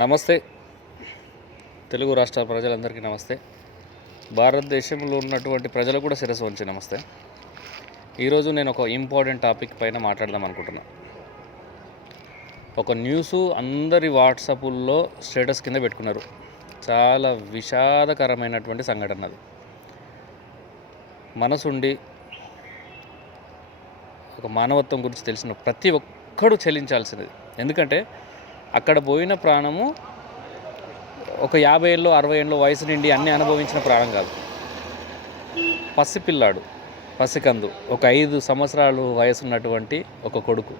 నమస్తే తెలుగు రాష్ట్ర ప్రజలందరికీ నమస్తే. భారతదేశంలో ఉన్నటువంటి ప్రజలకు కూడా శిరస్సు వంచి నమస్తే. ఈరోజు నేను ఒక ఇంపార్టెంట్ టాపిక్ పైన మాట్లాడదాం అనుకుంటున్నా. ఒక న్యూసు అందరి వాట్సాప్ల్లో స్టేటస్ కింద పెట్టుకున్నారు. చాలా విషాదకరమైనటువంటి సంఘటన అది. మనసుండి ఒక మానవత్వం గురించి తెలిసిన ప్రతి ఒక్కడు చెల్లించాల్సినది. ఎందుకంటే అక్కడ పోయిన ప్రాణము ఒక 50 ఏళ్ళు 60 ఏళ్ళు వయసు నిండి అన్నీ అనుభవించిన ప్రాణం కాదు. పసిపిల్లాడు, పసికందు, ఒక 5 సంవత్సరాలు వయసున్నటువంటి ఒక కొడుకు,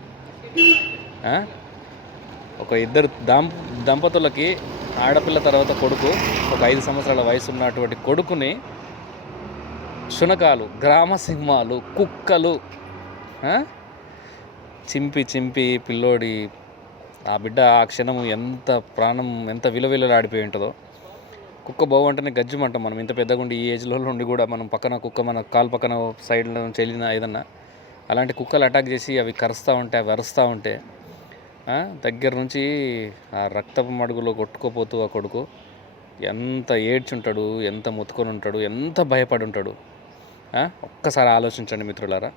ఒక ఇద్దరు దంపతులకి ఆడపిల్ల తర్వాత కొడుకు, ఒక 5 సంవత్సరాల వయసు ఉన్నటువంటి కొడుకుని శునకాలు, గ్రామ సింహాలు, కుక్కలు చింపి పిల్లోడి ఆ బిడ్డ ఆ క్షణము ఎంత ప్రాణం ఎంత విలువలాడిపోయి ఉంటుందో. కుక్క బాగుంటేనే గజ్జుమంటాం మనం. ఇంత పెద్దగుండి ఈ ఏజ్లో ఉండి కూడా మనం పక్కన కుక్క మన కాలు పక్కన సైడ్లో చెల్లిన ఏదన్నా అలాంటి కుక్కలు అటాక్ చేసి అవి కరుస్తూ ఉంటే అవి అరుస్తూ ఉంటే దగ్గర నుంచి ఆ రక్తపు మడుగులో కొట్టుకోపోతూ ఆ కొడుకు ఎంత ఏడ్చుంటాడు, ఎంత ముత్తుకొని ఉంటాడు, ఎంత భయపడి ఉంటాడు. ఒక్కసారి ఆలోచించండి మిత్రులారా.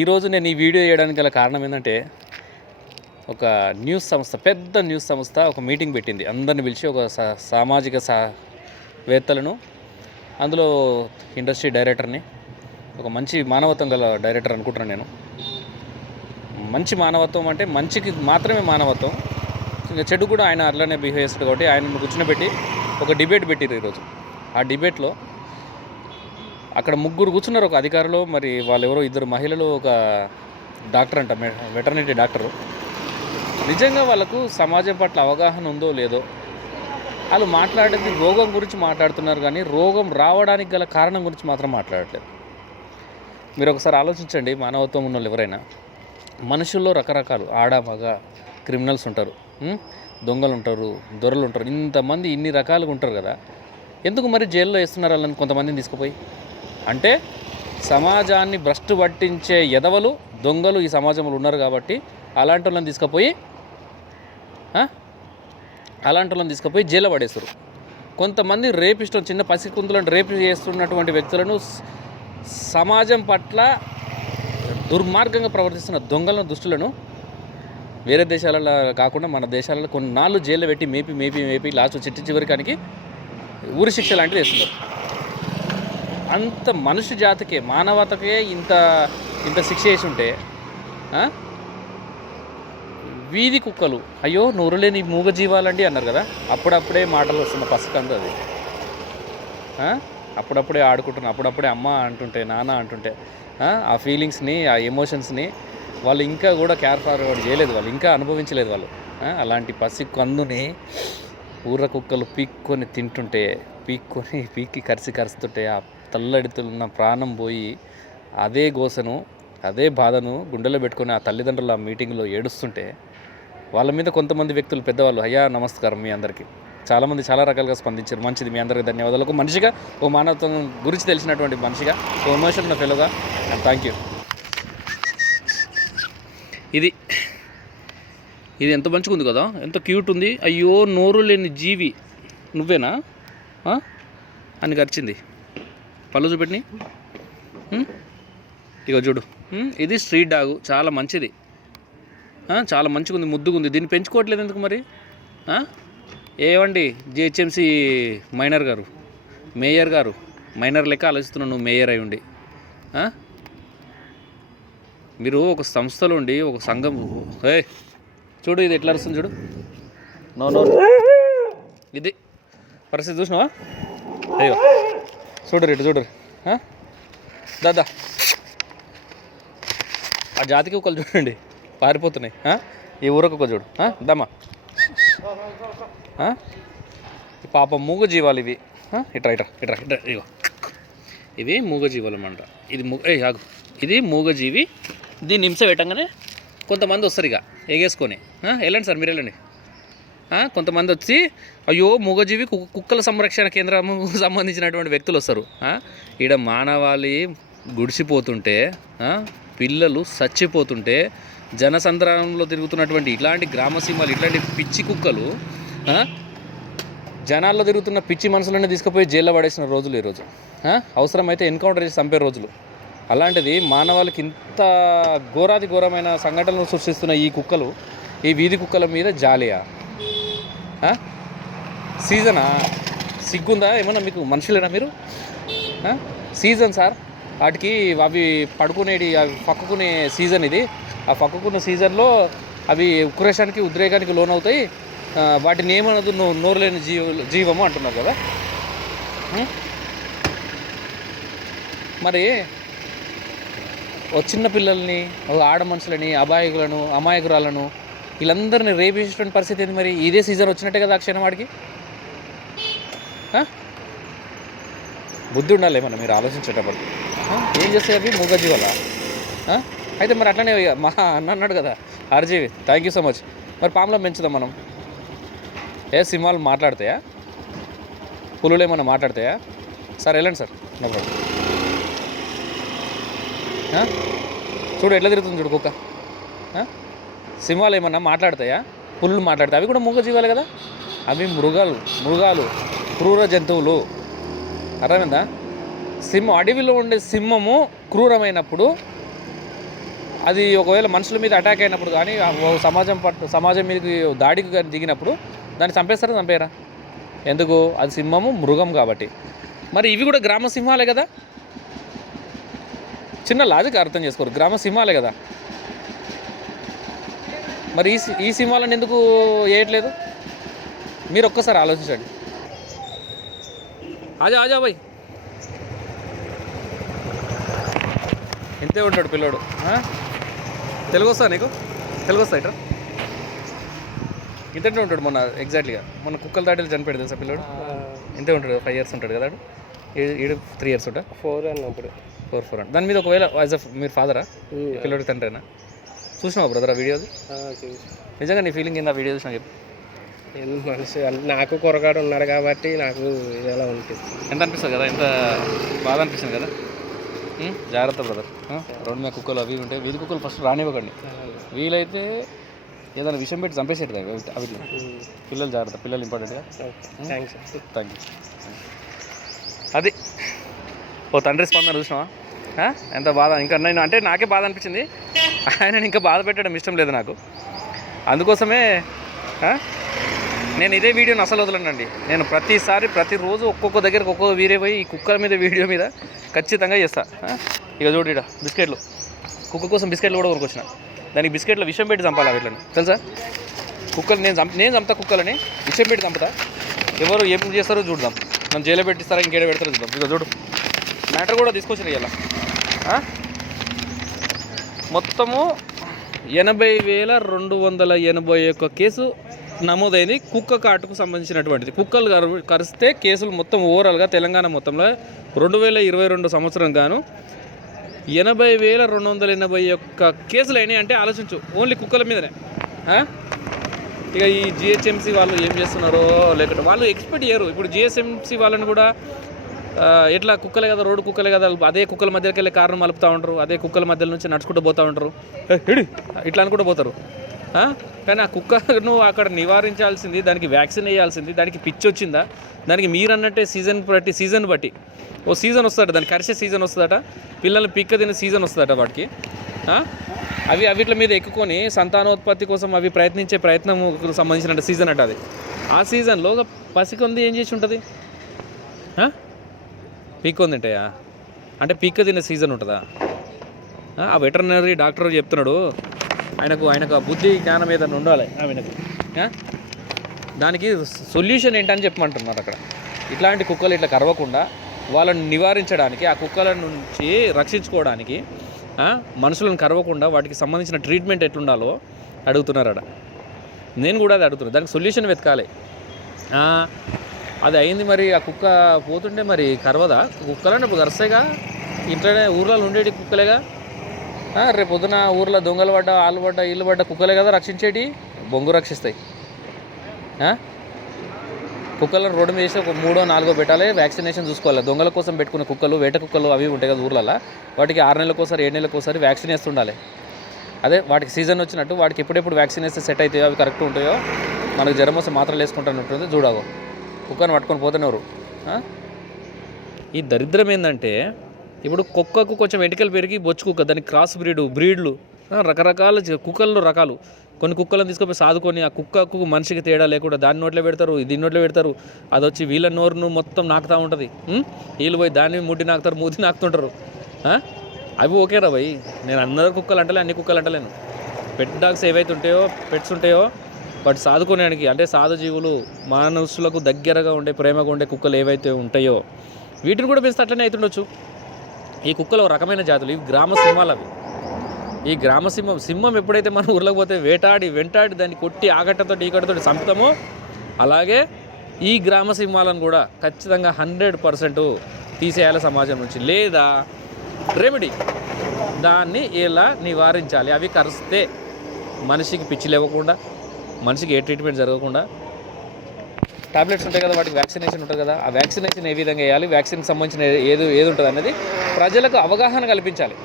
ఈరోజు నేను ఈ వీడియో చేయడానికి గల కారణం ఏంటంటే, ఒక న్యూస్ సంస్థ, పెద్ద న్యూస్ సంస్థ ఒక మీటింగ్ పెట్టింది. అందరిని పిలిచి ఒక సామాజిక వేత్తలను, అందులో ఇండస్ట్రీ డైరెక్టర్ని, ఒక మంచి మానవత్వం గల డైరెక్టర్ అనుకుంటున్నాను నేను. మంచి మానవత్వం అంటే మంచికి మాత్రమే మానవత్వం, ఇంకా చెడు కూడా ఆయన అట్లానే బిహేవ్ చేస్తాడు. కాబట్టి ఆయనను కూర్చుని ఒక డిబేట్ పెట్టిరు ఈరోజు. ఆ డిబేట్లో అక్కడ 3 కూర్చున్నారు. ఒక అధికారులు, మరి వాళ్ళు ఎవరో 2 మహిళలు, ఒక డాక్టర్ అంట, వెటర్నరీ డాక్టరు. నిజంగా వాళ్ళకు సమాజం పట్ల అవగాహన ఉందో లేదో, వాళ్ళు మాట్లాడేది రోగం గురించి మాట్లాడుతున్నారు, కానీ రోగం రావడానికి గల కారణం గురించి మాత్రం మాట్లాడట్లేదు. మీరు ఒకసారి ఆలోచించండి. మానవత్వం ఉన్న వాళ్ళు ఎవరైనా, మనుషుల్లో రకరకాలు ఆడ మగ క్రిమినల్స్ ఉంటారు, దొంగలు ఉంటారు, దొరలు ఉంటారు, ఇంతమంది ఇన్ని రకాలుగా ఉంటారు కదా. ఎందుకు మరి జైల్లో వేస్తున్నారు వాళ్ళని కొంతమందిని తీసుకుపోయి? అంటే సమాజాన్ని భ్రష్టు పట్టించే ఎదవలు, దొంగలు ఈ సమాజంలో ఉన్నారు కాబట్టి అలాంటి వాళ్ళని తీసుకుపోయి జైల్లో పడేస్తారు. కొంతమంది రేపిస్టులు, చిన్న పసికుందులను రేపు చేస్తున్నటువంటి వ్యక్తులను, సమాజం పట్ల దుర్మార్గంగా ప్రవర్తిస్తున్న దొంగలను, దుష్టులను వేరే దేశాలలో కాకుండా మన దేశాలలో కొన్నాళ్ళు జైల్లో పెట్టి మేపి లాస్ట్ చివరికానికి ఊరి శిక్ష లాంటివి వేస్తున్నారు. అంత మనుష్య జాతికే, మానవతకే ఇంత శిక్ష వేసి ఉంటే, వీధి కుక్కలు, అయ్యో నోరులేని మూగజీవాలండి అన్నారు కదా. అప్పుడప్పుడే మాటలు వస్తున్న పసికందు అది. అప్పుడప్పుడే ఆడుకుంటున్నా, అప్పుడప్పుడే అమ్మ అంటుంటే, నాన్న అంటుంటే, ఆ ఫీలింగ్స్ని, ఆ ఎమోషన్స్ని వాళ్ళు ఇంకా కూడా క్యార్ ఫార్వర్డ్ చేయలేదు, వాళ్ళు ఇంకా అనుభవించలేదు వాళ్ళు. అలాంటి పసికందుని ఊర్ర కుక్కలు పీక్కొని తింటుంటే, పీక్కి కరుస్తుంటే, ఆ తల్లడితున్న ప్రాణం పోయి అదే గోసను, అదే బాధను గుండెలో పెట్టుకొని ఆ తల్లిదండ్రులు ఆ మీటింగ్లో ఏడుస్తుంటే, వాళ్ళ మీద కొంతమంది వ్యక్తులు, పెద్దవాళ్ళు, అయ్యా నమస్కారం మీ అందరికీ, చాలామంది చాలా రకాలుగా స్పందించారు. మంచిది, మీ అందరికీ ధన్యవాదాలు. ఒక మనిషిగా, ఓ మానవత్వం గురించి తెలిసినటువంటి మనిషిగా, ఓ ఎమోషన్ ఉన్న ఫెలోగా థ్యాంక్ యూ. ఇది ఎంత మంచిగా ఉంది కదా, ఎంత క్యూట్ ఉంది. అయ్యో నోరు లేని జీవి నువ్వేనా అని గరిచింది. పళ్ళు చూపెట్టిని, ఇక చూడు. ఇది స్ట్రీట్ డాగు, చాలా మంచిది, చాలా మంచిగా ఉంది, ముద్దుగా ఉంది. దీన్ని పెంచుకోవట్లేదు ఎందుకు మరి? ఏవండి జిహెచ్ఎంసీ మేయర్ గారు మైనర్ లెక్క ఆలోచిస్తున్నాను. నువ్వు మేయర్ అయి ఉండి మీరు ఒక సంస్థలో ఉండి, ఒక సంఘం, చూడు ఇది ఎట్లా వస్తుంది చూడు. నో ఇది పరిస్థితి చూసినావా? అయ్యో చూడరు దాదా, ఆ జాతికి ఒకళ్ళు చూడండి పారిపోతున్నాయి. ఈ ఊరకు ఒక చూడు, దమ్మా పాప మూగజీవాలు ఇవి. ఇట్రా ఇగో, ఇవి మూగజీవాలు అన్నమాట. ఇది మూగజీవి. దీన్ని హింస పెట్టంగానే కొంతమంది వస్తారు ఇక ఎగేసుకొని. వెళ్ళండి సార్, మీరు వెళ్ళండి. కొంతమంది వచ్చి అయ్యో మూగజీవి కుక్కల సంరక్షణ కేంద్రం సంబంధించినటువంటి వ్యక్తులు వస్తారు. ఈడ మానవాళి గుడిసిపోతుంటే, పిల్లలు చచ్చిపోతుంటే, జనసంద్రంలో తిరుగుతున్నటువంటి ఇట్లాంటి గ్రామసీమలు ఇట్లాంటి పిచ్చి కుక్కలు జనాల్లో తిరుగుతున్న పిచ్చి మనుషులన్నీ తీసుకుపోయి జైల్లో పడేసిన రోజులు ఈరోజు. అవసరమైతే ఎన్కౌంటర్ చేసి చంపే రోజులు. అలాంటిది మానవాళికి ఇంత ఘోరమైన సంఘటనలు సృష్టిస్తున్న ఈ కుక్కలు, ఈ వీధి కుక్కల మీద జాలియా? సీజనా? సిగ్గుందా ఏమన్నా మీకు? మనుషులేనా మీరు? సీజన్ సార్, వాటికి అవి పడుకునేది, అవి పక్కుకునే సీజన్ ఇది. ఆ పక్కుకున్న సీజన్లో అవి ఉక్రేషానికి ఉద్రేకానికి లోనవుతాయి. వాటిని ఏమన్నది నోరు లేని జీవము అంటున్నారు కదా. మరి ఓ చిన్న పిల్లల్ని, ఒక ఆడ మనుషులని, అమాయకురాలను వీళ్ళందరినీ రేపేసేటువంటి పరిస్థితి ఏంది? మరి ఇదే సీజన్ వచ్చినట్టే కదా ఆ క్షణం వాడికి. బుద్ధి ఉండాలి ఏమన్నా మీరు ఆలోచించేటప్పుడు. ఏం చేస్తాయి అవి? మూగజీవాల? అయితే మరి అట్లనే మా అన్న అన్నాడు కదా RGV, thank you so much. మరి పాములో పెంచుదాం మనం. సింహాలు మాట్లాడతాయా? పులులు ఏమన్నా మాట్లాడతాయా? సార్ వెళ్ళండి సార్. చూడు ఎట్లా తిరుగుతుంది చూడు కుక్క. సింహాలు ఏమన్నా మాట్లాడతాయా? పులులు మాట్లాడతాయి. అవి కూడా మూగజీవాలే కదా. అవి మృగాలు, క్రూర జంతువులు. అర్థమైందా? అడవిలో ఉండే సింహము క్రూరమైనప్పుడు, అది ఒకవేళ మనుషుల మీద అటాక్ అయినప్పుడు కానీ, సమాజం మీదకి దాడికి కానీ దిగినప్పుడు దాన్ని చంపేయరా? ఎందుకు? అది సింహము, మృగం కాబట్టి. మరి ఇవి కూడా గ్రామ సింహాలే కదా. చిన్న లాజిక్ అర్థం చేసుకోరు. గ్రామ సింహాలే కదా. మరి ఈ సింహాలను ఎందుకు వేయట్లేదు? మీరు ఒక్కసారి ఆలోచించండి. ఆజా బాయ్, ఇంతే ఉంటాడు పిల్లోడు. తెలుగు వస్తా నీకు? తెలుగు వస్తా ఇట్రా. ఇంతే ఉంటాడు. మొన్న కుక్కల దాడిలో చనిపోయాడు తెలుసా పిల్లోడు? ఇంతే ఉంటాడు. 5 years ఉంటాడు కదా. 3 years ఉంటా. 4 అన్నప్పుడు 4 దాని మీద ఒకవేళ మీరు ఫాదరా? పిల్లోడి తండ్రేనా? చూసినావా బ్రదర్ ఆ వీడియో? నిజంగా నీ ఫీలింగ్ ఏంది ఆ వీడియో చూసినా చెప్పు. మనిషి నాకు కొరగాడు ఉన్నారు కాబట్టి నాకు ఇలా అనిపిస్తుంది. ఎంత అనిపిస్తుంది కదా, ఎంత బాధ అనిపిస్తుంది కదా. జాగ్రత్త బ్రదర్. రోడ్డు మీద కుక్కలు అవి ఉంటాయి. వీధి కుక్కలు ఫస్ట్ రానివ్వకండి. వీలైతే ఏదైనా విషయం పెట్టి చంపేసేది కదా అవి. పిల్లలు జాగ్రత్త, పిల్లలు ఇంపార్టెంట్గా. Thank you. అది ఓ తండ్రి స్పందన చూసినావా? ఎంత బాధ. ఇంకా నేను అంటే నాకే బాధ అనిపించింది. ఆయన ఇంకా బాధ పెట్టడం ఇష్టం లేదు నాకు. అందుకోసమే నేను ఇదే వీడియోని అసలు వదలనండి. నేను ప్రతిరోజు ఒక్కొక్క దగ్గరకు ఒక్కొక్క పోయి ఈ కుక్కల మీద వీడియో మీద ఖచ్చితంగా చేస్తా. ఇక చూడు ఇక్కడ బిస్కెట్లు, కుక్క కోసం బిస్కెట్లు కూడా కొనుక్కొచ్చిన. దానికి బిస్కెట్లో విషం పెట్టి చంపాలి వీళ్ళని, తెలుసా? కుక్కలు నేను చంపుతా. కుక్కలని విషం పెట్టి చంపుతా. ఎవరు ఏం చేస్తారో చూద్దాం. నన్ను జైలు పెట్టిస్తారా, ఇంకేడ పెడతారో చూద్దాం. ఇక చూడు మ్యాటర్ కూడా తీసుకొచ్చిన ఇలా. మొత్తము 80,281 కేసు నమోదైంది కుక్క కాటుకు సంబంధించినటువంటిది. కుక్కలు కరిస్తే కేసులు మొత్తం ఓవరాల్గా తెలంగాణ మొత్తంలో 2022 సంవత్సరం గాను 80,281 కేసులు అయినాయి. అంటే ఆలోచించు, ఓన్లీ కుక్కల మీదనే. ఇక ఈ జిహెచ్ఎంసీ వాళ్ళు ఏం చేస్తున్నారో లేకపోతే వాళ్ళు ఎక్స్పెక్ట్ చేయరు. ఇప్పుడు జిహెచ్ఎంసీ వాళ్ళని కూడా ఎట్లా కుక్కలే కదా, రోడ్డు కుక్కలే కదా, అదే కుక్కల మధ్యకి వెళ్ళి కారణం మలుపుతూ ఉంటారు. అదే కుక్కల మధ్యలో నుంచి నడుచుకుంటూ పోతూ ఉంటారు. ఇట్లా అనుకుంటూ పోతారు. కానీ ఆ కుక్కను అక్కడ నివారించాల్సింది, దానికి వ్యాక్సిన్ వేయాల్సింది. దానికి పిచ్చి వచ్చిందా? దానికి మీరు అన్నట్టే సీజన్ బట్టి ఓ సీజన్ వస్తుందట, దానికి కరిసే సీజన్ వస్తుందట, పిల్లల్ని పిక్క తినే సీజన్ వస్తుందట వాటికి. అవిట్ల మీద ఎక్కుకొని సంతానోత్పత్తి కోసం అవి ప్రయత్నం సంబంధించిన సీజన్ అట అది. ఆ సీజన్లో పసికొంది ఏం చేసి ఉంటుంది? పీక్కొని తింటాయా? అంటే పీక్క తినే సీజన్ ఉంటుందా? ఆ వెటర్నరీ డాక్టర్ చెప్తున్నాడు, ఆయనకు ఆ బుద్ధి జ్ఞానం ఏదైనా ఉండాలి ఆయనకు. దానికి సొల్యూషన్ ఏంటని చెప్పమంటున్నారు అక్కడ. ఇట్లాంటి కుక్కలు ఇట్లా కరవకుండా వాళ్ళని నివారించడానికి, ఆ కుక్కల నుంచి రక్షించుకోవడానికి, మనుషులను కరవకుండా వాటికి సంబంధించిన ట్రీట్మెంట్ ఎట్లుండాలో అడుగుతున్నారట. నేను కూడా అది అడుగుతున్నాను. దానికి సొల్యూషన్ వెతకాలి. అది అయింది. మరి ఆ కుక్క పోతుంటే మరి కరవదా? కుక్కలంటే ఇప్పుడు కరుస్తాయిగా. ఇంట్లోనే ఊర్లలో ఉండేటి కుక్కలేగా. రేపు పొద్దున ఊర్లో దొంగలు పడ్డ, ఆళ్ళు పడ్డ, ఇల్లు పడ్డ కుక్కలే కదా రక్షించేటి. బొంగు రక్షిస్తాయి. కుక్కలను రోడ్డు మీద వేసి ఒక 3 or 4 పెట్టాలి. వ్యాక్సినేషన్ చూసుకోవాలి. దొంగల కోసం పెట్టుకునే కుక్కలు, వేట కుక్కలు అవి ఉంటాయి కదా ఊర్లలో, వాటికి 6 నెలలకోసారి 7 నెలలకోసారి వ్యాక్సిన్ వేస్తుండాలి. అదే వాటికి సీజన్ వచ్చినట్టు వాటికి ఎప్పుడెప్పుడు వ్యాక్సిన్ వేస్తే సెట్ అవుతాయో అవి కరెక్ట్ ఉంటాయో మనకు జ్వరం వస్తే మాత్రలు వేసుకుంటాను ఉంటుంది చూడవు కుక్కను పట్టుకొని పోతున్నారు. ఈ దరిద్రం ఏంటంటే ఇప్పుడు కుక్కకు కొంచెం వెంటికలు పెరిగి బొచ్చు కుక్క దానికి క్రాస్ బ్రీడ్లు రకరకాల కుక్కల్లో రకాలు. కొన్ని కుక్కలను తీసుకొని సాదుకొని ఆ కుక్కకు మనిషికి తేడా లేకుండా దాని నోట్లో పెడతారు, దీని నోట్లో పెడతారు. అది వచ్చి వీళ్ళ నోరును మొత్తం నాకుతూ ఉంటుంది. వీళ్ళు పోయి దాన్ని ముడ్డి నాకుతారు, మూతి నాకుతుంటారు. అవి ఓకేరా భయ్, నేను అందరు కుక్కలు అంటలే, అన్ని కుక్కలు అంటలేను. పెట్ డాగ్స్ ఏవైతే ఉంటాయో, పెట్స్ ఉంటాయో వాటి సాదుకోవడానికి అంటే సాధు జీవులు మనుషులకు దగ్గరగా ఉండే ప్రేమగా ఉండే కుక్కలు ఏవైతే ఉంటాయో వీటిని కూడా పెంచితే అట్లనే అవుతుండొచ్చు. ఈ కుక్కలు ఒక రకమైన జాతులు, ఇవి గ్రామ సింహాలు. అవి ఈ గ్రామ సింహం ఎప్పుడైతే మన ఊర్లోకి పోతే వెంటాడి దాన్ని కొట్టి ఆగట్టతో ఈకట్టతో చంపుతామో అలాగే ఈ గ్రామ సింహాలను కూడా ఖచ్చితంగా 100% తీసేయాలి సమాజం నుంచి. లేదా రెమెడీ దాన్ని ఎలా నివారించాలి, అవి కరిస్తే మనిషికి పిచ్చి లేవకుండా, మనిషికి ఏ ట్రీట్మెంట్ జరగకుండా టాబ్లెట్స్ ఉంటాయి కదా, వాటికి వ్యాక్సినేషన్ ఉంటుంది కదా, ఆ వ్యాక్సినేషన్ ఏ విధంగా వేయాలి, వ్యాక్సిన్కి సంబంధించిన ఏది ఉంటుంది అనేది ప్రజలకు అవగాహన కల్పించాలి.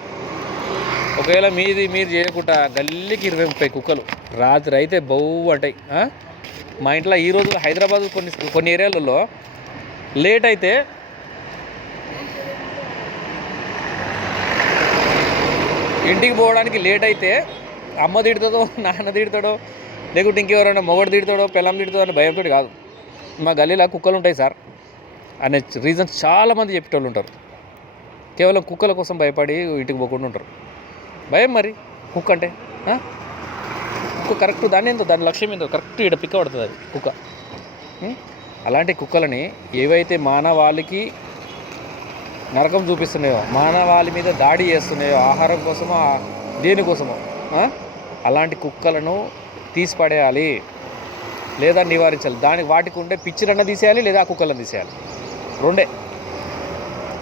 ఒకవేళ మీరు చేయకుండా గల్లీకి 20-30 కుక్కలు రాత్రి అయితే బౌ అంటాయి. మా ఇంట్లో ఈరోజు హైదరాబాద్ కొన్ని ఏరియాలలో లేట్ అయితే ఇంటికి పోవడానికి లేట్ అయితే అమ్మ తిడుతుందో, నాన్న తిడతాడో, లేకుంటే ఇంకెవరైనా మొగడు తిడతాడో, పిల్లం తిడతాడో అని భయంతో కాదు. మా గల్లీలో కుక్కలు ఉంటాయి సార్ అనే రీజన్స్ చాలామంది చెప్పేటోళ్ళు ఉంటారు. కేవలం కుక్కల కోసం భయపడి ఇంటికి పోకుండా ఉంటారు. భయం మరి కుక్క అంటే. కుక్క కరెక్ట్ దాని లక్ష్యం ఏందో కరెక్ట్ ఇక్కడ పిక్క పడుతుంది అది కుక్క. అలాంటి కుక్కలని ఏవైతే మానవాళికి నరకం చూపిస్తున్నాయో, మానవాళి మీద దాడి చేస్తున్నాయో, ఆహారం కోసమో దేనికోసమో అలాంటి కుక్కలను తీసి పడేయాలి లేదా నివారించాలి. వాటికి ఉండే పిచ్చిరన్న తీసేయాలి లేదా ఆ కుక్కలను తీసేయాలి. రెండే.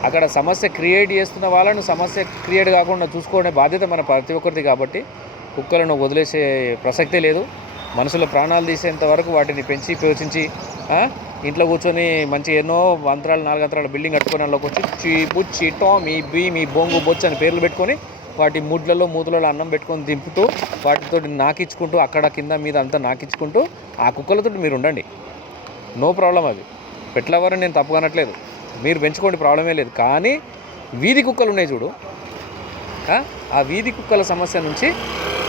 అక్కడ సమస్య క్రియేట్ చేస్తున్న వాళ్ళను సమస్య క్రియేట్ కాకుండా చూసుకునే బాధ్యత మన ప్రతి ఒక్కరిది. కాబట్టి కుక్కలను వదిలేసే ప్రసక్తే లేదు. మనుషుల ప్రాణాలు తీసేంత వరకు వాటిని పెంచి పోషించి ఇంట్లో కూర్చొని మంచి ఎన్నో 4 అంతరాల బిల్డింగ్ కట్టుకుని అందులోకి వచ్చి చీపుచ్చి టామీ బీమి బొంగు బొచ్చు అని పేర్లు పెట్టుకొని వాటి ముడ్లలో మూతులలో అన్నం పెట్టుకొని దింపుతూ వాటితో నాకించుకుంటూ అక్కడ కింద మీద అంతా నాకించుకుంటూ ఆ కుక్కలతో మీరు ఉండండి. No problem. అది పెట్లవరని నేను తప్పు అనట్లేదు, మీరు పెంచుకోండి, ప్రాబ్లమే లేదు. కానీ వీధి కుక్కలు ఉన్నాయి చూడు, ఆ వీధి కుక్కల సమస్య నుంచి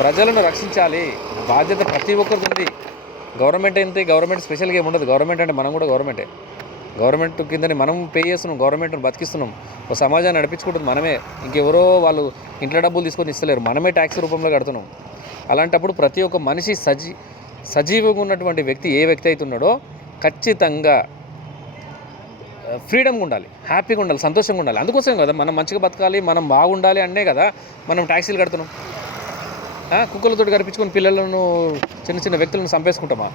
ప్రజలను రక్షించాలి. బాధ్యత ప్రతి ఒక్కరికి ఉంది. గవర్నమెంట్ అయితే గవర్నమెంట్ స్పెషల్గా ఏమి ఉండదు. గవర్నమెంట్ అంటే మనం కూడా గవర్నమెంటే. గవర్నమెంట్ కిందని మనం పే చేస్తున్నాం, గవర్నమెంట్ని బతికిస్తున్నాం. ఒక సమాజాన్ని నడిపించుకుంటుంది మనమే. ఇంకెవరో వాళ్ళు ఇంట్లో డబ్బులు తీసుకొని ఇస్తలేరు, మనమే ట్యాక్స్ రూపంలో కడుతున్నాం. అలాంటప్పుడు ప్రతి ఒక్క మనిషి సజీవంగా ఉన్నటువంటి వ్యక్తి ఏ వ్యక్తి అయితే ఉన్నాడో ఖచ్చితంగా ఫ్రీడమ్గా ఉండాలి, హ్యాపీగా ఉండాలి, సంతోషంగా ఉండాలి. అందుకోసం కదా మనం మంచిగా బతకాలి, మనం బాగుండాలి అనే కదా మనం ట్యాక్సీలు కడుతున్నాం. కుక్కలతో కనిపించుకొని పిల్లలను చిన్న వ్యక్తులను చంపేసుకుంటామా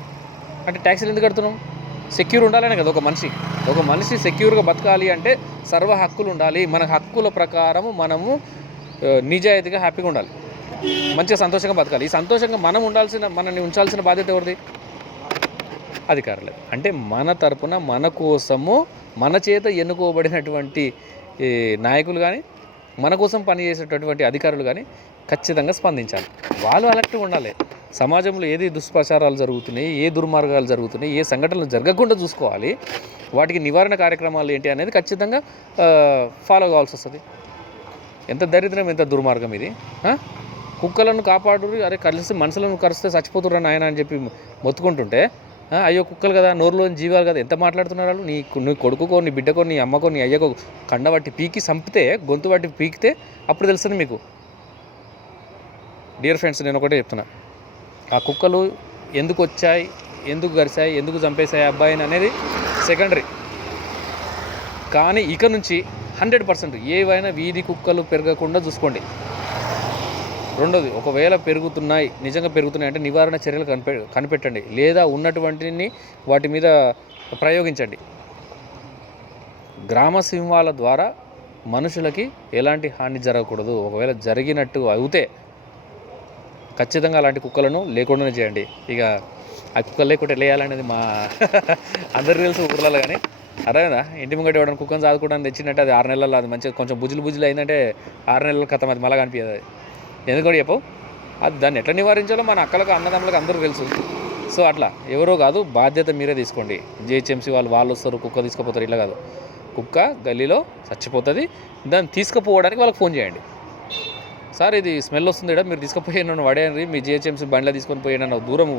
అంటే ట్యాక్సీలు ఎందుకు కడుతున్నాం? సెక్యూర్ ఉండాలనే కదా ఒక మనిషి సెక్యూర్గా బతకాలి అంటే సర్వ హక్కులు ఉండాలి. మన హక్కుల ప్రకారము మనము నిజాయితీగా హ్యాపీగా ఉండాలి, మంచిగా సంతోషంగా బతకాలి. ఈ సంతోషంగా మనల్ని ఉంచాల్సిన బాధ్యత ఎవరిది? అధికారులు. అంటే మన తరపున మన కోసము మన చేత ఎన్నుకోబడినటువంటి నాయకులు కానీ మన కోసం పనిచేసేటటువంటి అధికారులు కానీ ఖచ్చితంగా స్పందించాలి. వాళ్ళు అలర్ట్గా ఉండాలి. సమాజంలో ఏది దుష్ప్రచారాలు జరుగుతున్నాయి, ఏ దుర్మార్గాలు జరుగుతున్నాయి, ఏ సంఘటనలు జరగకుండా చూసుకోవాలి. వాటికి నివారణ కార్యక్రమాలు ఏంటి అనేది ఖచ్చితంగా ఫాలో కావాల్సి వస్తుంది. ఎంత దరిద్రం, ఎంత దుర్మార్గం ఇది. కుక్కలను కాపాడు, అరే కలిసి మనుషులను కరిస్తే చచ్చిపోతుర్రా నాయన అని చెప్పి మొత్తుకుంటుంటే అయ్యో కుక్కలు కదా, నోరులోని జీవాలు కదా, ఎంత మాట్లాడుతున్నారు వాళ్ళు. నీ కొడుకుకో, నీ బిడ్డకో, నీ అమ్మకో, నీ అయ్యకో కండబట్టి పీకి చంపితే, గొంతు బట్టి పీకితే అప్పుడు తెలుస్తుంది మీకు. డియర్ ఫ్రెండ్స్, నేను ఒకటే చెప్తున్నా, ఆ కుక్కలు ఎందుకు వచ్చాయి, ఎందుకు గరిచాయి, ఎందుకు చంపేశాయి అబ్బాయిని అనేది సెకండరీ. కానీ ఇక నుంచి 100% ఏవైనా వీధి కుక్కలు పెరగకుండా చూసుకోండి. రెండోది, ఒకవేళ నిజంగా పెరుగుతున్నాయి అంటే నివారణ చర్యలు కనిపెట్టండి, లేదా ఉన్నటువంటిని వాటి మీద ప్రయోగించండి. గ్రామ సింహాల ద్వారా మనుషులకి ఎలాంటి హాని జరగకూడదు. ఒకవేళ జరిగినట్టు అవుతే ఖచ్చితంగా అలాంటి కుక్కలను లేకుండానే చేయండి. ఇక ఆ కుక్కలు లేకుంటే వేయాలనేది మా అందరికీ తెలుసు ఊర్లలో. కానీ అదేనా ఇంటి ముంగట ఇవ్వడానికి కుక్కను చదువుకోవడానికి తెచ్చినట్టు అది 6 నెలల్లో అది మంచిగా కొంచెం బుజ్జులు అయిందంటే 6 నెలల కథం అది మళ్ళీ కనిపించదు. అది ఎందుకంటే చెప్పు అది దాన్ని ఎట్లా నివారించాలో మన అక్కలకు అన్నదమ్ములకు అందరూ తెలుసు. సో అట్లా ఎవరో కాదు, బాధ్యత మీరే తీసుకోండి. జిహెచ్ఎంసీ వాళ్ళు వస్తారు, కుక్క తీసుకుపోతారు, ఇట్లా కాదు. కుక్క గల్లీలో చచ్చిపోతుంది, దాన్ని తీసుకుపోవడానికి వాళ్ళకి ఫోన్ చేయండి. సార్ ఇది స్మెల్ వస్తుంది ఇక్కడ, మీరు తీసుకుపోయి నన్ను వడేయండి, మీ జిహెచ్ఎంసీ బండిలో తీసుకొని పోయి నన్ను దూరం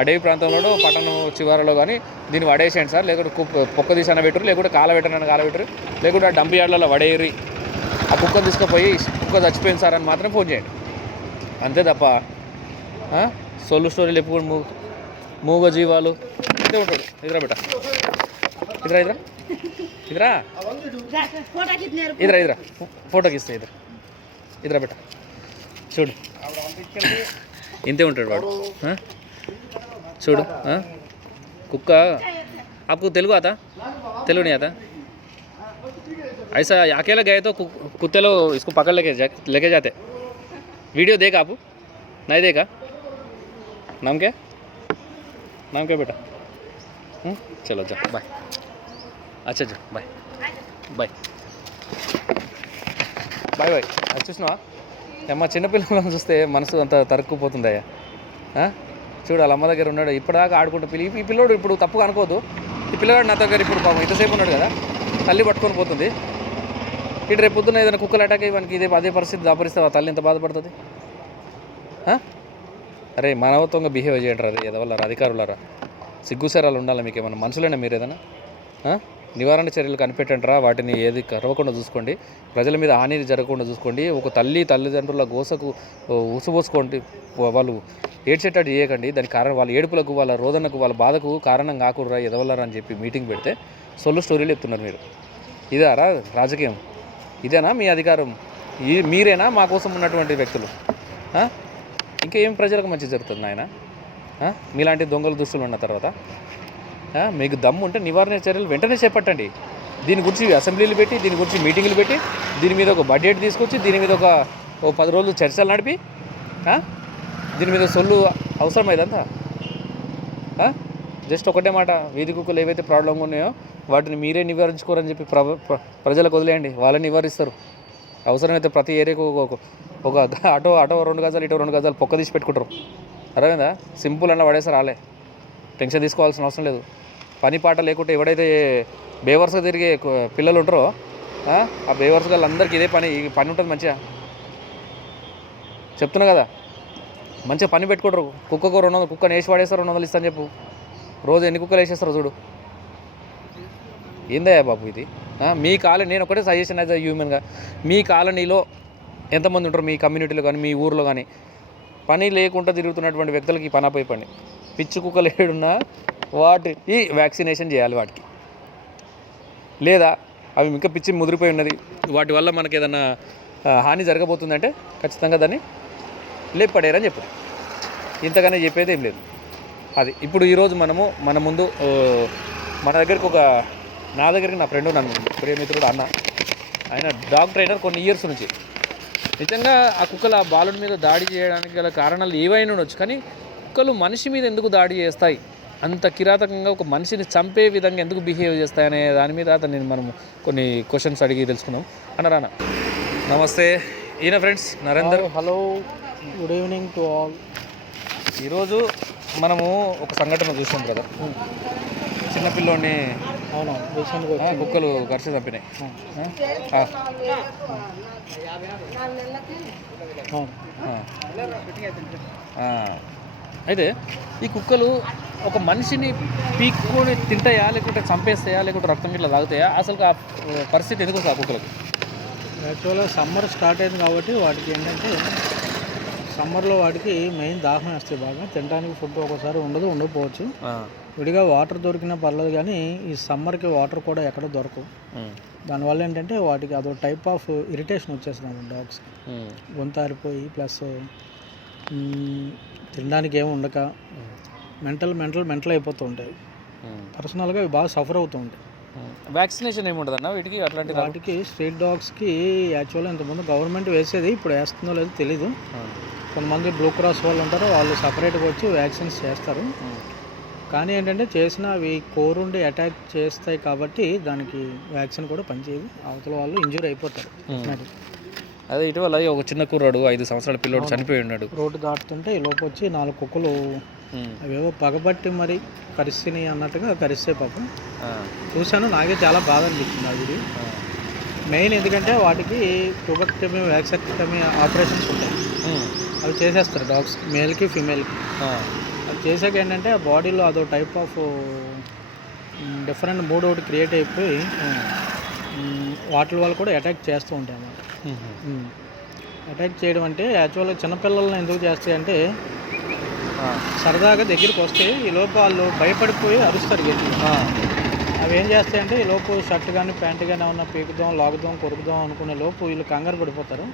అడవి ప్రాంతంలో పట్టణం చివరలో కానీ దీన్ని వడేసేయండి సార్, లేకుంటే కుక్క తీసన్న పెట్టరు, లేకుంటే కాలబెట్టనని కాలబెట్టరు, లేకుంటే ఆ డంప్ యార్డ్లలో వడేయరి, ఆ కుక్కను తీసుకుపోయి కుక్క చచ్చిపోయింది సార్ అని మాత్రం ఫోన్ చేయండి. అంతే తప్ప సొల్లు స్టోరీలు ఎప్పుడు మూగ జీవాలు అంతే ఉంటాడు. ఇదిరా బెట, ఇదిరా ఇదిరా ఇదిరా ఇదిరా ఇదిరా ఫోటోకి ఇస్తే ఇదిరా ఇదిరా బెట, చూడు ఇంతే ఉంటాడు వాడు. చూడు కుక్క. आपको तेलुगु आता? तेलुगु नहीं आता? ऐसा अकेला गए तो कुत्ते लोग इसको पकड़ लेके जाते. वीडियो देखा आप? नहीं देखा? नाम क्या? नाम क्या बेटा? चलो जा बाय. अच्छा जा बाय బాయ్ బాయ్ బాయ్. అది చూసినావా అమ్మ, చిన్నపిల్లలను చూస్తే మనసు అంత తరుక్కుపోతుందయ్యా. చూడు వాళ్ళ అమ్మ దగ్గర ఉన్నాడు, ఇప్పటిదాకా ఆడుకుంటూ ఈ పిల్లోడు ఇప్పుడు తప్పుగా అనుకోవద్దు, ఈ పిల్లగాడు నా దగ్గర ఇప్పుడు పాపం ఇంతసేపు ఉన్నాడు కదా, తల్లి పట్టుకొని పోతుంది. ఇటు రేపు పొద్దున్న ఏదైనా కుక్కలు అటాక్ అయ్యి వానికి అదే పరిస్థితి దాపరిస్తే ఆ తల్లి ఎంత బాధపడుతుంది. అరే మానవత్వంగా బిహేవ్ చేయండి రా, ఎదవల్లారా, అధికారులారా, సిగ్గుసరాలు ఉండాలి మీకు. ఏమన్నా మనుషులైనా మీరు ఏదైనా నివారణ చర్యలు కనిపెట్టండి రా, వాటిని ఏది కరవకుండా చూసుకోండి, ప్రజల మీద హాని జరగకుండా చూసుకోండి. ఒక తల్లిదండ్రుల గోసకు ఉసుపోసుకోండి, వాళ్ళు ఏడ్చేటట్టు చేయకండి. దానికి కారణం వాళ్ళ ఏడుపులకు, వాళ్ళ రోదనకు, వాళ్ళ బాధకు కారణం కాకూడరా ఎదవలరా అని చెప్పి మీటింగ్ పెడితే సొల్లు స్టోరీలు చెప్తున్నారు మీరు. ఇదారా రాజకీయం? ఇదేనా మీ అధికారం? మీరేనా మా కోసం ఉన్నటువంటి వ్యక్తులు? ఇంకేం ప్రజలకు మంచి జరుగుతుంది నాయన? మీలాంటి దొంగల దుస్తులు ఉన్న తర్వాత మీకు దమ్ము ఉంటే నివారణ చర్యలు వెంటనే చేపట్టండి. దీని గురించి అసెంబ్లీలు పెట్టి, దీని గురించి మీటింగ్లు పెట్టి, దీని మీద ఒక బడ్జెట్ తీసుకొచ్చి, దీని మీద ఒక 10 రోజులు చర్చలు నడిపి, దీని మీద సొల్లు అవసరమైందంతా. జస్ట్ ఒకటే మాట, వీధి కుక్కలు ఏవైతే ప్రాబ్లంగా ఉన్నాయో వాటిని మీరే నివారించుకోరని చెప్పి ప్రజలకు వదిలేయండి, వాళ్ళని నివారిస్తారు. అవసరమైతే ప్రతి ఏరియాకు ఒక అటో 2 గజాలు, ఇటో 2 గజాలు పొక్క తీసి పెట్టుకుంటారు. అర్థమైందా? సింపుల్ అన్న పడేసారు, రాలే టెన్షన్ తీసుకోవాల్సిన అవసరం లేదు. పని పాట లేకుంటే ఎవడైతే బేవర్స్గా తిరిగే పిల్లలు ఉంటారో ఆ బేవర్స్ వాళ్ళందరికీ ఇదే పని ఉంటుంది. మంచిగా చెప్తున్నా కదా, మంచిగా పని పెట్టుకుంటారు. కుక్కకు 200, కుక్కని వేసి వాడేస్తారు, 200 ఇస్తాను చెప్పు. రోజు ఎన్ని కుక్కలు వేసేస్తారు చూడు. ఏందయ్యా బాబు ఇది? మీ కాలనీ, నేను ఒకటే సజెషన్ యాజ్ అ హ్యూమన్గా, మీ కాలనీలో ఎంతమంది ఉంటారు, మీ కమ్యూనిటీలో కానీ మీ ఊర్లో కానీ పని లేకుండా తిరుగుతున్నటువంటి వ్యక్తులకి పని అప్పైపోండి. పిచ్చి కుక్కలు ఏడున్నా వాటికి వ్యాక్సినేషన్ చేయాలి వాటికి. లేదా అవి ఇంకా పిచ్చి ముదిరిపోయి ఉన్నది, వాటి వల్ల మనకి ఏదైనా హాని జరగబోతుందంటే ఖచ్చితంగా దాన్ని లేపడేరని చెప్పారు. ఇంతగానే చెప్పేది ఏం లేదు. అది ఇప్పుడు ఈరోజు మన ముందు మన దగ్గరికి నా దగ్గరికి నా ఫ్రెండ్, నన్ను ప్రియమిత్రుడు అన్న, ఆయన డాగ్ ట్రైనర్ కొన్ని ఇయర్స్ నుంచి. నిజంగా ఆ కుక్కలు ఆ బాలుడి మీద దాడి చేయడానికి గల కారణాలు ఏవైనా ఉండొచ్చు, కానీ కుక్కలు మనిషి మీద ఎందుకు దాడి చేస్తాయి, అంత కిరాతకంగా ఒక మనిషిని చంపే విధంగా ఎందుకు బిహేవ్ చేస్తాయనే దాని మీద అతన్ని మనం కొన్ని క్వశ్చన్స్ అడిగి తెలుసుకుందాం. అన్నారాన్న నమస్తే. ఈయన friends Narender. Hello, good evening to all. ఈరోజు మనము ఒక సంఘటన చూసాం బ్రదర్. చిన్నపిల్లోని కుక్కలు కరిచి చంపినాయి. అయితే ఈ కుక్కలు ఒక మనిషిని పీక్కొని తింటాయా, లేకుంటే చంపేస్తాయా, లేకుంటే రక్తం ఇట్లా తాగుతాయా? అసలు ఆ పరిస్థితి ఎందుకు వస్తుంది ఆ కుక్కలకి? యాక్చువల్గా సమ్మర్ స్టార్ట్ అయింది కాబట్టి వాటికి ఏంటంటే సమ్మర్లో వాటికి మెయిన్ దాహం వేస్తాయి బాగా. తినడానికి ఫుడ్ ఒకసారి ఉండకపోవచ్చు, విడిగా వాటర్ దొరికినా పర్లేదు, కానీ ఈ సమ్మర్కి వాటర్ కూడా ఎక్కడ దొరకవు. దానివల్ల ఏంటంటే వాటికి అదో టైప్ ఆఫ్ ఇరిటేషన్ వచ్చేస్తుంది డాగ్స్. గొంతు ఆరిపోయి ప్లస్ తినడానికి ఏమి ఉండక మెంటల్ అయిపోతూ ఉంటాయి. పర్సనల్గా ఇవి బాగా సఫర్ అవుతూ ఉంటాయి. వ్యాక్సినేషన్ ఏముంటుంది అన్న వీటికి? అట్లాంటి వాటికి స్ట్రీట్ డాగ్స్కి యాక్చువల్గా ఇంతకుముందు గవర్నమెంట్ వేసేది, ఇప్పుడు వేస్తుందో లేదో తెలీదు. కొంతమంది బ్లూ క్రాస్ వాళ్ళు ఉంటారు, వాళ్ళు సపరేట్గా వచ్చి వ్యాక్సిన్స్ చేస్తారు. కానీ ఏంటంటే చేసిన అవి కోరుండి అటాక్ చేస్తాయి కాబట్టి దానికి వ్యాక్సిన్ కూడా పనిచేయదు, అవతల వాళ్ళు ఇంజూరీ అయిపోతారు. అదే ఇటీవల ఒక చిన్న కుర్రాడు 5 సంవత్సరాల పిల్లోడు చనిపోయి ఉన్నాడు. రోడ్డు దాటుతుంటే ఈ లోపు వచ్చి 4 కుక్కలు అవేవో పగబట్టి మరి కరిసినాయి అన్నట్టుగా కరిస్తే పాపం చూశాను. నాకే చాలా బాధ అనిపించింది ఆ వీడియో. మెయిన్ ఎందుకంటే వాటికి ట్యూబెక్టమీ వ్యాక్సెక్టమీ ఆపరేషన్స్ ఉంటాయి. అవి చేసేస్తారు డాగ్స్, మేల్కి ఫీమేల్కి. అది చేసాక ఏంటంటే ఆ బాడీలో అదో టైప్ ఆఫ్ డిఫరెంట్ మూడ్ ఒకటి క్రియేట్ అయిపోయి వాటి వల్ల కూడా అటాక్ చేస్తూ ఉంటాయి అన్నమాట. అటాక్ చేయడం అంటే యాక్చువల్గా చిన్నపిల్లల్ని ఎందుకు చేస్తాయి అంటే సరదాగా దగ్గరికి వస్తే ఈ లోపు వాళ్ళు భయపడిపోయి అరుస్తారు గట్టిగా. అవి ఏం చేస్తాయంటే ఈ లోపు షర్ట్ కానీ ప్యాంట్ కానీ ఏమన్నా పీకుదాం లాగుదాం కొరుకుదాం అనుకునే లోపు వీళ్ళు కంగారు పడిపోతారు.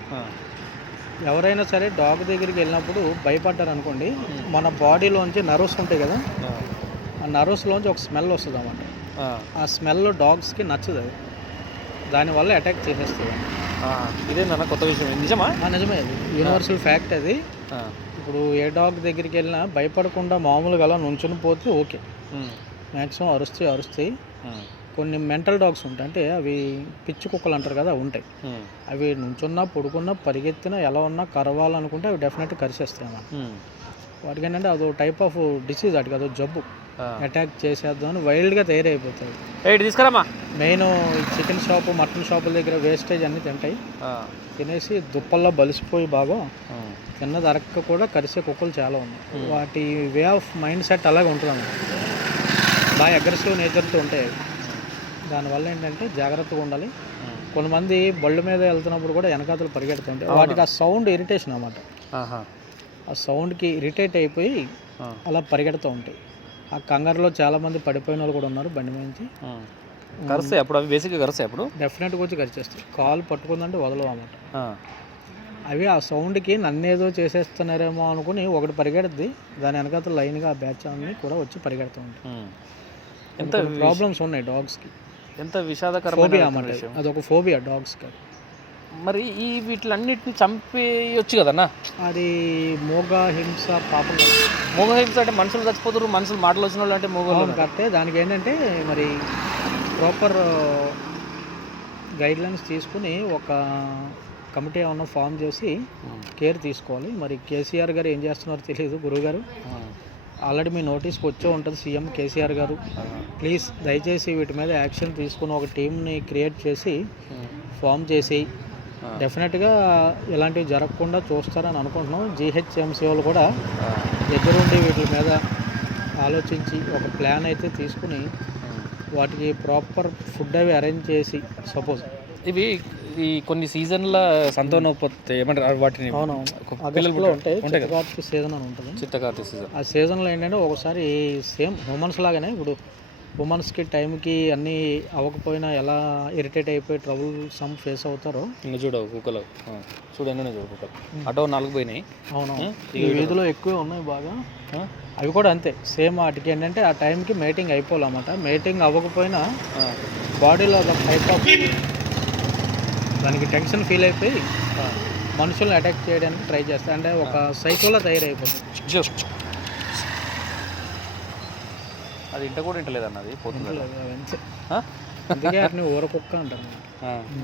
ఎవరైనా సరే డాగ్ దగ్గరికి వెళ్ళినప్పుడు భయపడ్డారు అనుకోండి, మన బాడీలోంచి నర్వ్స్ ఉంటాయి కదా, ఆ నర్వ్స్లోంచి ఒక స్మెల్ వస్తుంది అన్నమాట. ఆ స్మెల్ డాగ్స్కి నచ్చదు, అది దానివల్ల అటాక్ చేసేస్తుంది. ఇదే నాన్న కొత్త విషయం, నిజమా? నిజమే, అది యూనివర్సల్ ఫ్యాక్ట్ అది. ఇప్పుడు ఏ డాగ్ దగ్గరికి వెళ్ళినా భయపడకుండా మామూలుగా అలా నుంచుని పోతే ఓకే, మ్యాక్సిమం అరుస్తాయి. కొన్ని మెంటల్ డాగ్స్ ఉంటాయి, అంటే అవి పిచ్చి కుక్కలు అంటారు కదా, ఉంటాయి. అవి నుంచున్నా పడుకున్నా పరిగెత్తినా ఎలా ఉన్నా కరవాలనుకుంటే అవి డెఫినెట్గా కరిచేస్తాయి అన్నమాట. వాటికి ఏంటంటే అదో టైప్ ఆఫ్ డిసీజ్, వాటికి అదో జబ్బు, అటాక్ చేసేద్దామని వైల్డ్గా తయారైపోతాయి. తీసుకురామా. మెయిన్ ఈ చికెన్ షాపు మటన్ షాపుల దగ్గర వేస్టేజ్ అన్నీ తింటాయి, తినేసి దుప్పల్లో బలిసిపోయి బాగా తిన్నది అరక్క కూడా కరిసే కుక్కలు చాలా ఉన్నాయి. వాటి వే ఆఫ్ మైండ్ సెట్ అలాగే ఉంటుంది అన్నమాట, బాగా అగ్రెసివ్ నేచర్తో ఉంటాయి. దానివల్ల ఏంటంటే జాగ్రత్తగా ఉండాలి. కొంతమంది బళ్ళు మీద వెళ్తున్నప్పుడు కూడా వెనకాతలు పరిగెడుతుంటాయి, వాటికి ఆ సౌండ్ ఇరిటేషన్ అన్నమాట. ఆ సౌండ్కి ఇరిటేట్ అయిపోయి అలా పరిగెడుతూ ఉంటాయి. ఆ కంగారులో చాలామంది పడిపోయిన వాళ్ళు కూడా ఉన్నారు బండి నుంచి. కరుస్తాయి అప్పుడు, అవి బేసిక్గా కరుస్తాయి అప్పుడు, డెఫినెట్గా వచ్చి కరిచేస్తాయి. కాలు పట్టుకుందంటే వదలవు అన్నమాట. అవి ఆ సౌండ్కి నన్నేదో చేసేస్తున్నారేమో అనుకుని ఒకటి పరిగెడుద్ది, దాని వెనకాతలు లైన్గా ఆ బ్యాచ్ అన్ని కూడా వచ్చి పరిగెడుతూ ఉంటాయి. ఎంత ప్రాబ్లమ్స్ ఉన్నాయి డాగ్స్కి, ఎంత విషాదకరమైన అన్నమాట. అదొక ఫోబియా డాగ్స్కి. మరి ఈ వీటిలన్నిటిని చంపేయొచ్చు కదన్నా? అది మోగ హింస పాపం. మోగ హింస అంటే మనుషులు చచ్చిపోతారు, మనుషులు మాటలు వచ్చిన వాళ్ళు అంటే మోగ కరెక్టే. దానికి ఏంటంటే మరి ప్రాపర్ గైడ్లైన్స్ తీసుకుని ఒక కమిటీ ఏమన్నా ఫామ్ చేసి కేర్ తీసుకోవాలి. మరి కేసీఆర్ గారు ఏం చేస్తున్నారో తెలియదు, గురువు గారు ఆల్రెడీ మీ నోటీస్కి వచ్చే ఉంటుంది సీఎం కేసీఆర్ గారు. ప్లీజ్ దయచేసి వీటి మీద యాక్షన్ తీసుకుని ఒక టీంని క్రియేట్ చేసి ఫామ్ చేసి డెఫినెట్గా ఇలాంటివి జరగకుండా చూస్తారని అనుకుంటున్నాం. జీహెచ్ఎంసీ వాళ్ళు కూడా దగ్గరుండి వీటి మీద ఆలోచించి ఒక ప్లాన్ అయితే తీసుకుని వాటికి ప్రాపర్ ఫుడ్ అవి అరేంజ్ చేసి, సపోజ్ ఇవి ఈ కొన్ని సీజన్ల సంతానోత్పత్తి ఏమంటారు వాటిని, పిల్లలు ఉంటాయి, చిత్తకార్తె సీజన్ అని ఉంటుంది. చిత్తకార్తె సీజన్, ఆ సీజన్లో ఏంటంటే ఒకసారి సేమ్ హ్యూమన్స్ లాగానే ఇప్పుడు ఉమెన్స్కి టైంకి అన్నీ అవ్వకపోయినా ఎలా ఇరిటేట్ అయిపోయి ట్రబుల్ సమ్ ఫేస్ అవుతారో. ఇంకా చూడవు కుక్కలు, చూడండి చూడు కుక్కలు అటో 4 పోయినాయి. అవును, ఈ వీధిలో ఎక్కువ ఉన్నాయి బాగా. అవి కూడా అంతే సేమ్. వాటికి ఏంటంటే ఆ టైంకి మేటింగ్ అయిపోవాలన్నమాట. మేటింగ్ అవ్వకపోయినా బాడీలో ఒక టైప్ ఆఫ్ దానికి టెన్షన్ ఫీల్ అయిపోయి మనుషుల్ని అటాక్ చేయడానికి ట్రై చేస్తాయి, అంటే ఒక సైకోలో తయారైపోతుంది. అది ఇంట కూడా ఇంటలేదన్న, అది పోతుంది. అందుకే వాటిని ఊరకుక్క అంటారు.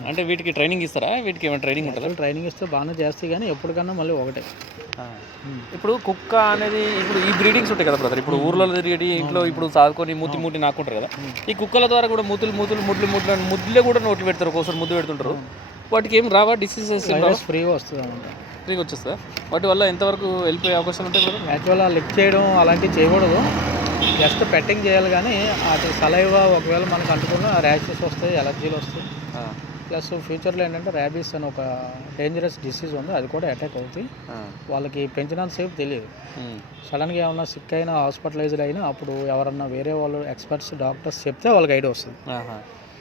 అంటే వీటికి ట్రైనింగ్ ఇస్తారా? వీటికి ఏమైనా ట్రైనింగ్ ఉంటుందా? ట్రైనింగ్ ఇస్తే బాగానే చేస్తాయి, కానీ ఎప్పటికన్నా మళ్ళీ ఒకటే. ఇప్పుడు కుక్క అనేది ఇప్పుడు ఈ బ్రీడింగ్స్ ఉంటాయి కదా బ్రదర్, ఇప్పుడు ఊర్లో తిరిగి ఇంట్లో ఇప్పుడు సాదుకొని మూతి నాకుంటారు కదా, ఈ కుక్కల ద్వారా కూడా ముద్దులే కూడా నోట్లు పెడతారు, ఒకసారి ముద్దు పెడుతుంటారు. వాటికి ఏం రావా డిసీజెస్? ఫ్రీగా వస్తుంది అన్నమాట. ఫ్రీగా వచ్చేస్తా. వాటి వల్ల ఎంతవరకు వెళ్ళిపోయే అవకాశాలు ఉంటాయి బ్రదర్? యాక్చువల్గా లిఫ్ట్ చేయడం అలాంటివి చేయకూడదు, జస్ట్ పెట్టింగ్ చేయాలి. కానీ అది సలైవా ఒకవేళ మనకు అంటుకున్న ర్యాషెస్ వస్తాయి, ఎలర్జీలు వస్తాయి. ప్లస్ ఫ్యూచర్లో ఏంటంటే ర్యాబీస్ అని ఒక డేంజరస్ డిసీజ్ ఉంది, అది కూడా అటాక్ అవుతాయి. వాళ్ళకి పెంచినంత సేపు తెలియదు, సడన్గా ఏమన్నా సిక్ అయినా హాస్పిటలైజ్డ్ అయినా అప్పుడు ఎవరన్నా వేరే వాళ్ళు ఎక్స్పర్ట్స్ డాక్టర్స్ చెప్తే వాళ్ళకి ఐడియా వస్తుంది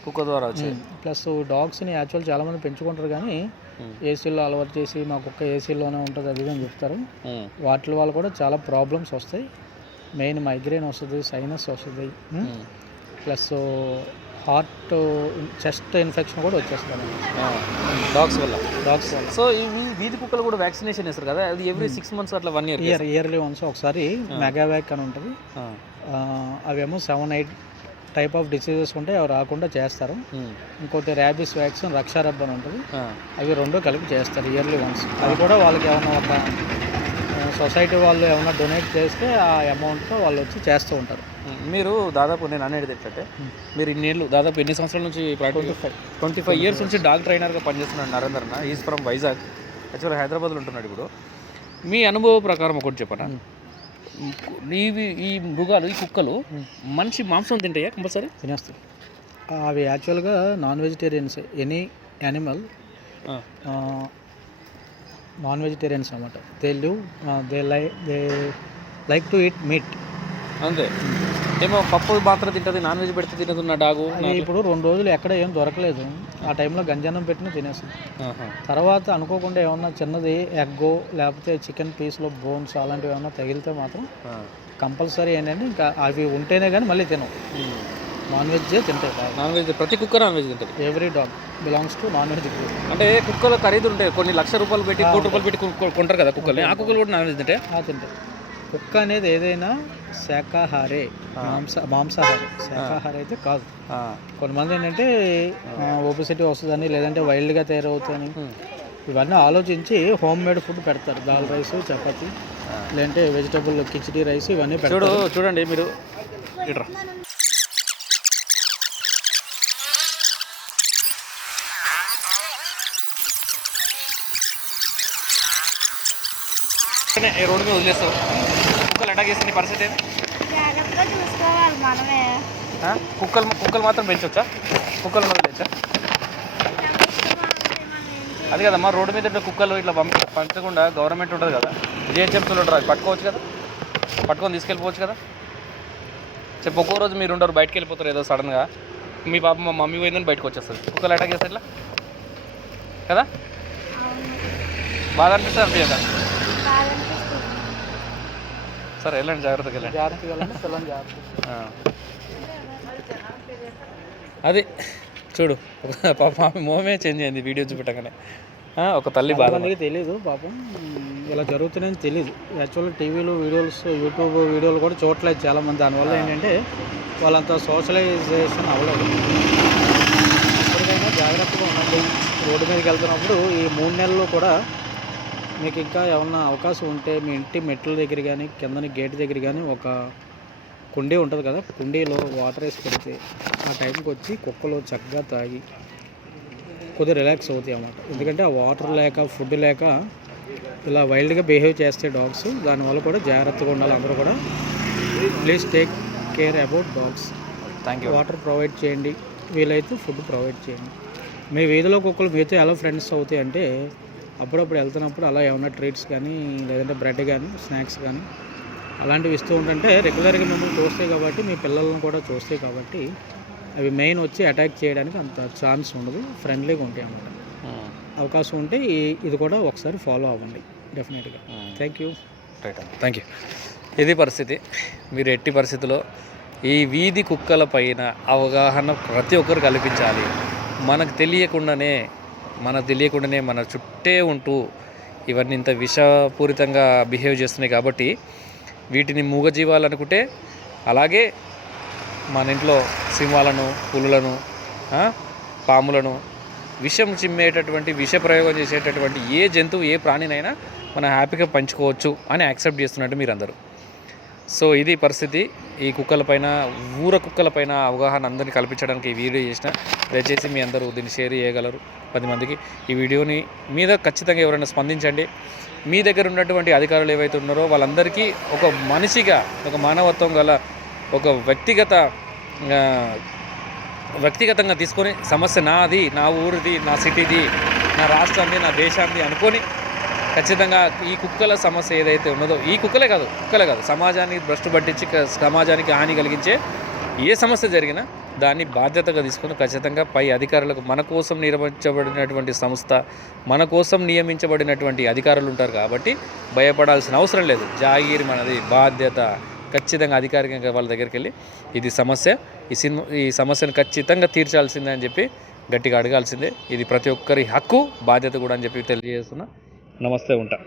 కుక్క ద్వారా వచ్చి. ప్లస్ డాగ్స్ని యాక్చువల్ చాలామంది పెంచుకుంటారు, కానీ ఏసీలో అలవాటు చేసి మా కుక్క ఏసీలోనే ఉంటుంది అది అని చెప్తారు. వాటి వల్ల కూడా చాలా ప్రాబ్లమ్స్ వస్తాయి. మెయిన్ మైగ్రేన్ వస్తుంది, సైనస్ వస్తుంది, ప్లస్ హార్ట్ చెస్ట్ ఇన్ఫెక్షన్ కూడా వచ్చేస్తుంది డాగ్స్ వల్ల. సో ఈ వీధి కుక్కలు కూడా వ్యాక్సినేషన్ వేస్తారు కదా, అది ఎవ్రీ 6 months అట్లా 1 year ఇయర్లీ వన్స్ ఒకసారి మెగావ్యాక్ అని ఉంటుంది. అవేమో 7-8 టైప్ ఆఫ్ డిసీజెస్ ఉంటాయి, అవి రాకుండా చేస్తారు. ఇంకోటి ర్యాబీస్ వ్యాక్సిన్, రక్షారబ్ అని ఉంటుంది, అవి రెండు కలిపి చేస్తారు ఇయర్లీ వన్స్. అది కూడా వాళ్ళకి ఏమైనా ఒక సొసైటీ వాళ్ళు ఏమైనా డొనేట్ చేస్తే ఆ అమౌంట్తో వాళ్ళు వచ్చి చేస్తూ ఉంటారు. మీరు దాదాపు నేను అనేది ఏంటంటే మీరు ఇన్నేళ్ళు దాదాపు ఎన్ని సంవత్సరాల నుంచి 25 ఇయర్స్ నుంచి డాగ్ ట్రైనర్గా పనిచేస్తున్నాడు నరేందర్ అన్న. ఈజ్ ఫ్రమ్ వైజాగ్, యాక్చువల్గా హైదరాబాద్లో ఉంటున్నాడు ఇప్పుడు. మీ అనుభవ ప్రకారం ఒకటి చెప్పనా, ఈ మృగాలు, ఈ కుక్కలు మనిషి మాంసం తింటాయా? కంపల్సరీ తినేస్తాయి. అవి యాక్చువల్గా non vegetarians. Any animal non vegetarians అన్నమాట. They like to eat meat. అంతే. ఏమో పప్పు మాత్రం తింటుంది, నాన్ వెజ్ పెడితే తినదున్న డాగు. ఇప్పుడు 2 రోజులు ఎక్కడ ఏం దొరకలేదు, ఆ టైంలో గంజానం పెట్టిన తినేస్తుంది. తర్వాత అనుకోకుండా ఏమన్నా చిన్నది ఎగ్గో లేకపోతే చికెన్ పీస్లో బోన్స్ అలాంటివి ఏమన్నా తగిలితే మాత్రం కంపల్సరీ ఏంటంటే ఇంకా అవి ఉంటేనే కానీ మళ్ళీ తినవు. నాన్ వెజ్ తింటాయి. నాన్ వెజ్ ప్రతి కుక్క నాన్ వెజ్ తింటుంది. Every dog belongs to non veg group. అంటే కుక్కలు ఖరీదు ఉంటాయి, కొన్ని లక్ష రూపాయలు పెట్టి, కోటి రూపాయలు పెట్టి కొంటారు కదా కుక్కలు. ఆ కుక్కలు కూడా నాన్ వెజ్ తింటాయి. తింటాయి. కుక్క అనేది ఏదైనా శాకాహారే, మాంసాహారే. శాకాహార అయితే కాదు. కొంతమంది ఏంటంటే ఒబెసిటీ వస్తుందని, లేదంటే వైల్డ్గా తయారవుతుందని ఇవన్నీ ఆలోచించి హోమ్ మేడ్ ఫుడ్ పెడతారు. దాల్ రైస్, చపాతి, లేదంటే వెజిటబుల్ కిచిడి రైస్ ఇవన్నీ పెడతారు. చూడండి మీరు ఇట్రా. రోడ్డు మీద వదిలేస్తావు, కుక్కలు అటాక్ చేస్తే నీ పరిస్థితి ఏంటి? కుక్కలు మాత్రం పెంచవచ్చా? కుక్కలను వదిలేచ్చా? అది కదమ్మా, రోడ్డు మీద కుక్కలు ఇట్లా పంచకుండా గవర్నమెంట్ ఉంటుంది కదా, జిహెచ్ఎంసీలు ఉంటారు, అది పట్టుకోవచ్చు కదా, పట్టుకొని తీసుకెళ్ళిపోవచ్చు కదా. చెప్పు, ఒక్కో రోజు మీరు ఉండరు, బయటకు వెళ్ళిపోతారు ఏదో సడన్గా, మీ పాప మా మమ్మీ పోయిందని బయటకు వచ్చేస్తుంది, కుక్కలు అటాక్ చేస్తే ఇట్లా కదా, బాగా అనిపిస్తుంది అనిపించదా? సరే వెళ్ళండి, జాగ్రత్తగా వెళ్ళండి. అది చూడు, పాప మోమే చేంజ్ అయింది వీడియో చూపెట్టగానే. ఒక తల్లి బాధ. మనకి తెలీదు పాపం ఇలా జరుగుతున్నాయని తెలీదు. యాక్చువల్గా టీవీలో వీడియోస్, యూట్యూబ్ వీడియోలు కూడా చూడలేదు చాలామంది. దానివల్ల ఏంటంటే వాళ్ళంతా సోషలైజేషన్ అవ్వలేదు. ఎప్పటికైనా జాగ్రత్తగా ఉండండి. రోడ్డు మీదకి వెళ్తున్నప్పుడు ఈ 3 నెలలు కూడా మీకు ఇంకా ఏమన్నా అవకాశం ఉంటే మీ ఇంటి మెట్ల దగ్గర కానీ, కిందని గేట్ దగ్గర కానీ ఒక కుండీ ఉంటుంది కదా, కుండీలో వాటర్ వేసి పెడితే ఆ టైంకి వచ్చి కుక్కలు చక్కగా తాగి కొద్దిగా రిలాక్స్ అవుతాయి అన్నమాట. ఎందుకంటే ఆ వాటర్ లేక, ఫుడ్ లేక ఇలా వైల్డ్గా బిహేవ్ చేస్తే డాగ్స్, దానివల్ల కూడా జాగ్రత్తగా ఉండాలి. అందరూ కూడా please take care about dogs. Thank you. Water provide చేయండి, వీలైతే ఫుడ్ ప్రొవైడ్ చేయండి. మీ వీధిలో కుక్కలు మీతో ఎలా ఫ్రెండ్స్ అవుతాయి అంటే అప్పుడప్పుడు వెళ్తున్నప్పుడు అలా ఏమైనా ట్రీట్స్ కానీ, లేదంటే బ్రెడ్ కానీ, స్నాక్స్ కానీ అలాంటివి ఇస్తూ ఉంటుంటే రెగ్యులర్గా మిమ్మల్ని చూస్తాయి కాబట్టి, మీ పిల్లలను కూడా చూస్తాయి కాబట్టి అవి మెయిన్ వచ్చి అటాక్ చేయడానికి అంత ఛాన్స్ ఉండదు. ఫ్రెండ్లీగా ఉంటాయి అన్నమాట. అవకాశం ఉంటే ఇది కూడా ఒకసారి ఫాలో అవ్వండి డెఫినెట్గా. Thank you. Thank you. ఇది పరిస్థితి. మీరు ఎట్టి పరిస్థితుల్లో ఈ వీధి కుక్కల పైన అవగాహన ప్రతి ఒక్కరు కల్పించాలి. మనకు తెలియకుండానే మన చుట్టే ఉంటూ ఇవన్నీ ఇంత విషపూరితంగా బిహేవ్ చేస్తున్నాయి కాబట్టి వీటిని మూగజీవాలు అనుకుంటే, అలాగే మన ఇంట్లో సింహాలను, పులులను, పాములను, విషం చిమ్మేటటువంటి, విష ప్రయోగం చేసేటటువంటి ఏ జంతువు, ఏ ప్రాణినైనా మనం హ్యాపీగా పంచుకోవచ్చు అని యాక్సెప్ట్ చేస్తున్నట్టు మీరందరూ. సో ఇది పరిస్థితి. ఈ కుక్కలపైన, ఊర కుక్కలపైన అవగాహన అందరినీ కల్పించడానికి ఈ వీడియో చేసిన. దయచేసి మీ అందరూ దీన్ని షేర్ చేయగలరు 10 మందికి. ఈ వీడియోని మీద ఖచ్చితంగా ఎవరైనా స్పందించండి. మీ దగ్గర ఉన్నటువంటి అధికారులు ఏవైతే ఉన్నారో వాళ్ళందరికీ ఒక మనిషిగా, ఒక మానవత్వం గల, ఒక వ్యక్తిగతంగా తీసుకొని సమస్య నాది, నా ఊరిది, నా సిటీది, నా రాష్ట్రాన్ని, నా దేశాన్ని అనుకొని ఖచ్చితంగా ఈ కుక్కల సమస్య ఏదైతే ఉన్నదో, ఈ కుక్కలే కాదు సమాజాన్ని భ్రష్టు పట్టించి సమాజానికి హాని కలిగించే ఏ సమస్య జరిగినా దాన్ని బాధ్యతగా తీసుకొని ఖచ్చితంగా పై అధికారులకు, మన కోసం నిర్మించబడినటువంటి సంస్థ, మన కోసం నియమించబడినటువంటి అధికారులు ఉంటారు కాబట్టి భయపడాల్సిన అవసరం లేదు. జాగీర్ మనది, బాధ్యత. ఖచ్చితంగా అధికారికంగా వాళ్ళ దగ్గరికి వెళ్ళి ఇది సమస్య, ఈ సమస్యను ఖచ్చితంగా తీర్చాల్సిందే అని చెప్పి గట్టిగా అడగాల్సిందే. ఇది ప్రతి ఒక్కరి హక్కు, బాధ్యత కూడా అని చెప్పి తెలియజేస్తున్నా. నమస్తే, ఉంటా.